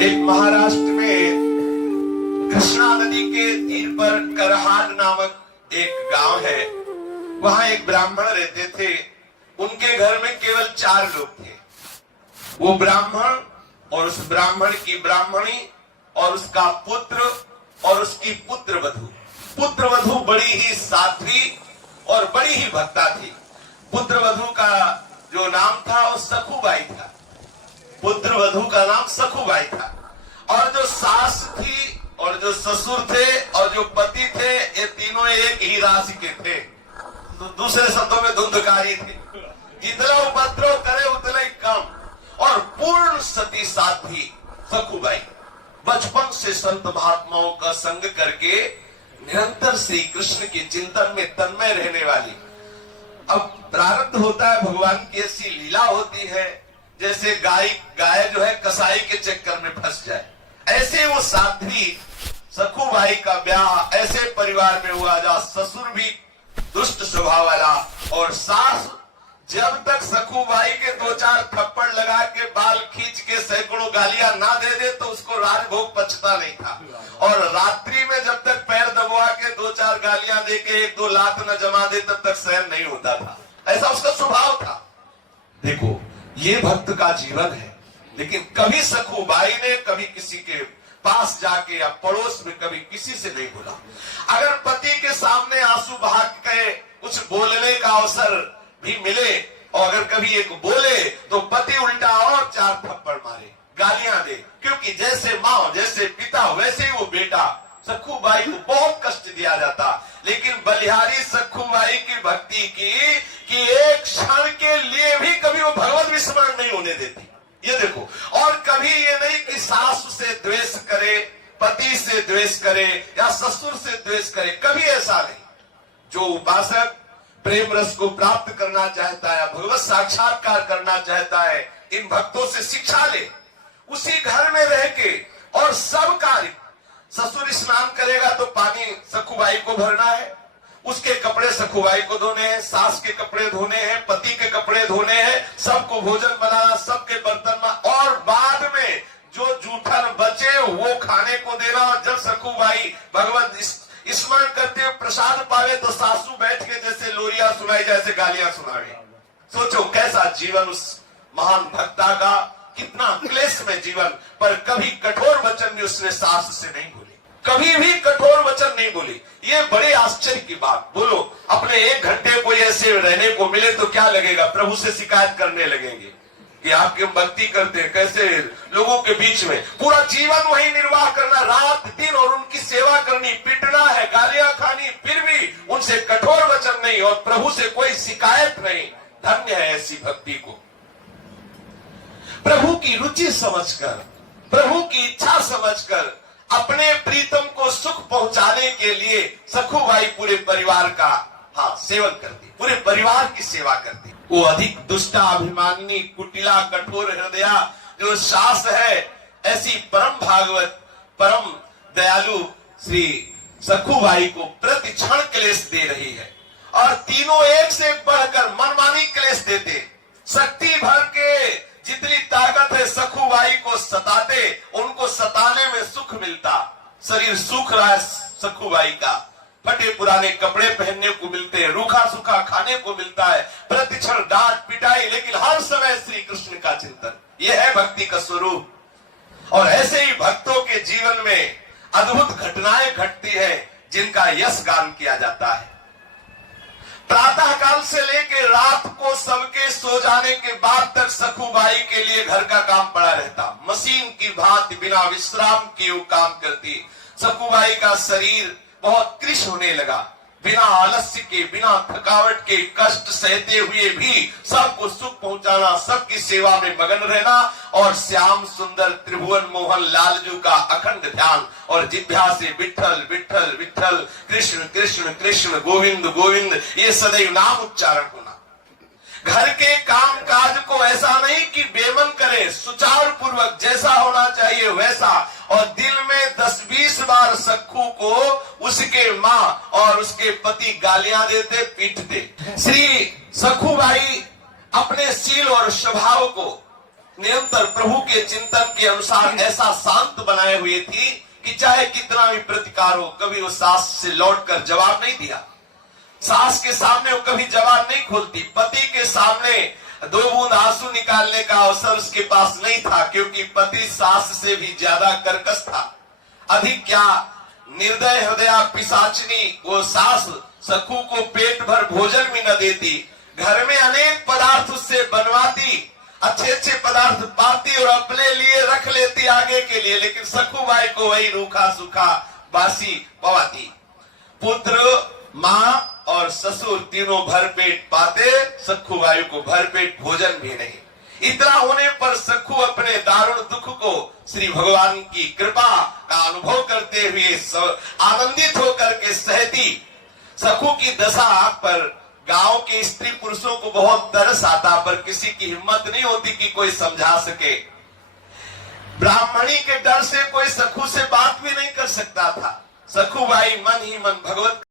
एक महाराष्ट्र में कृष्णा नदी के तीर पर करहान नामक एक गांव है। वहां एक ब्राह्मण रहते थे। उनके घर में केवल 4 लोग थे। वो ब्राह्मण और उस ब्राह्मण की ब्राह्मणी और उसका पुत्र और उसकी पुत्रवधू। पुत्रवधू बड़ी ही साध्वी और बड़ी ही भक्ता थी। पुत्रवधू का जो नाम था वो सखुबाई था। पुत्रवधू का नाम सखुबाई था। और जो सास थी और जो ससुर थे और जो पति थे, ये तीनों एक ही राशि के थे। तो दूसरे शब्दों में धुंधकारी थे। जितना उपद्रव करे उतना ही कम। और पूर्ण सती साध्वी सखुबाई बचपन से संत महात्माओं का संग करके निरंतर श्री कृष्ण के चिंतन में तन्मय रहने वाली। अब प्रारब्ध होता है, भगवान की ऐसी लीला होती है जैसे गाय जो है कसाई के चक्कर में फंस जाए, ऐसे वो साध्वी सखुबाई का ब्याह ऐसे परिवार में हुआ जहां ससुर भी दुष्ट स्वभाव वाला और सास जब तक सखुबाई के 2-4 थप्पड़ लगा के बाल खींच के सैकड़ों गालियां ना दे दे तो उसको राजभोग पचता नहीं था। और रात्रि में जब तक पैर दबवा के 2-4 गालियां दे के 1-2 लात न जमा दे तब तक सहन नहीं होता था। ऐसा उसका स्वभाव था। देखो, ये भक्त का जीवन है। लेकिन कभी सखुबाई ने कभी किसी के पास जाके या पड़ोस में कभी किसी से नहीं बोला। अगर पति के सामने आंसू बहा के कुछ बोलने का अवसर भी मिले और अगर कभी एक बोले तो पति उल्टा और 4 थप्पड़ मारे, गालियां दे। क्योंकि जैसे माँ जैसे पिता वैसे ही वो बेटा। सखुबाई को बहुत कष्ट दिया जाता, लेकिन बलिहारी सखुबाई की भक्ति की कि एक क्षण के लिए भी कभी वो भगवत विस्मरण नहीं होने देती। ये देखो, और कभी ये नहीं कि सास से द्वेष करे, पति से द्वेष करे या ससुर से द्वेष करे, कभी ऐसा नहीं। जो उपासक प्रेम रस को प्राप्त करना चाहता है, भगवत साक्षात्कार करना चाहता है, इन भक्तों से शिक्षा ले। उसी घर में रह के और सब कार्य, ससुर स्नान करेगा तो पानी सखुबाई को भरना है, उसके कपड़े सखुबाई को धोने हैं, सास के कपड़े धोने हैं, पति के कपड़े धोने हैं, सबको भोजन बनाना, सबके बर्तन में, और बाद में जो जूठन बचे वो खाने को देना। और जब सखुबाई भगवत स्मरण करते हुए प्रसाद पावे तो सासू बैठ के जैसे लोरिया सुनाई जैसे गालियां सुनावे। सोचो कैसा जीवन उस महान भक्ता का, कितना क्लेश में जीवन। पर कभी कठोर वचन भी उसने सास से नहीं बोली, कभी भी कठोर वचन नहीं बोली। ये बड़े आश्चर्य की बात। बोलो, अपने 1 घंटे कोई ऐसे रहने को मिले तो क्या लगेगा? प्रभु से शिकायत करने लगेंगे कि आप क्यों भक्ति करते हैं, कैसे लोगों के बीच में पूरा जीवन वही निर्वाह करना, रात दिन, और उनकी सेवा करनी, पिटना है, गालियां खानी, फिर भी उनसे कठोर वचन नहीं और प्रभु से कोई शिकायत नहीं। धन्य है ऐसी भक्ति को। प्रभु की रुचि समझकर, प्रभु की इच्छा समझकर अपने प्रीतम को सुख पहुंचाने के लिए सखुबाई पूरे परिवार का सेवन करती, पूरे परिवार की सेवा करती। वो अधिक दुष्टा, अभिमानी, कुटिला, कठोर हृदया जो सास है, ऐसी परम भागवत, परम दयालु श्री सखुबाई को प्रति क्षण क्लेश दे रही है। और तीनों एक से बढ़कर मनमानी क्लेश देते। शक्ति भर के जितनी ताकत है सखुबाई को सताते, उनको सताने में सुख मिलता। शरीर सूख रहा है सखुबाई का, फटे पुराने कपड़े पहनने को मिलते हैं, रूखा सूखा खाने को मिलता है, प्रतिक्षण डांट पिटाई, लेकिन हर समय श्री कृष्ण का चिंतन। यह है भक्ति का स्वरूप। और ऐसे ही भक्तों के जीवन में अद्भुत घटनाएं घटती है जिनका यश गान किया जाता है। प्रातः काल से लेकर रात को सबके सो जाने के बाद तक सखुबाई के लिए घर का काम पड़ा रहता। मशीन की भांति बिना विश्राम किए वो काम करती। सखुबाई का शरीर बहुत कृश होने लगा। बिना आलस्य के, बिना थकावट के, कष्ट सहते हुए भी सबको सुख पहुंचाना, सबकी सेवा में मगन रहना और श्याम सुंदर त्रिभुवन मोहन लालजू का अखंड ध्यान और जिह्वा से विठ्ठल विठ्ठल विठ्ठल, कृष्ण कृष्ण कृष्ण, गोविंद गोविंद, ये सदैव नाम उच्चारण होना। घर के काम काज को ऐसा नहीं कि बेमन करे, सुचारू पूर्वक जैसा होना चाहिए वैसा। और दिन में 10-20 बार सखू को उसके माँ और उसके पति गालियां देते, पीटते। श्री सखुबाई अपने शील और स्वभाव को निरंतर प्रभु के चिंतन के अनुसार ऐसा शांत बनाए हुए थी कि चाहे कितना भी प्रतिकार हो, कभी वो सास से लौटकर जवाब नहीं दिया। सास के सामने वो कभी जवाब नहीं खोलती। पति के सामने 2 बूंद आंसू निकालने का अवसर उसके पास नहीं था, क्योंकि पति सास से भी ज्यादा कर्कश था। अधिक क्या, निर्दय हृदया पिशाचिनी वो सास सखू को पेट भर भोजन भी न देती। घर में अनेक पदार्थ उससे बनवाती, अच्छे अच्छे पदार्थ पाती और अपने लिए रख लेती आगे के लिए, लेकिन सखूबाई को वही रूखा सूखा बासी पवाती। पुत्र, माँ और ससुर तीनों भरपेट पाते, सखूबाई को भरपेट भोजन भी नहीं। इतना होने पर सखू अपने दारुण दुख को श्री भगवान की कृपा का अनुभव करते हुए आनंदित होकर के सहती। सखू की दशा पर गांव के स्त्री पुरुषों को बहुत तरस आता, पर किसी की हिम्मत नहीं होती कि कोई समझा सके। ब्राह्मणी के डर से कोई सखू से बात भी नहीं कर सकता था। सखूबाई मन ही मन भगवत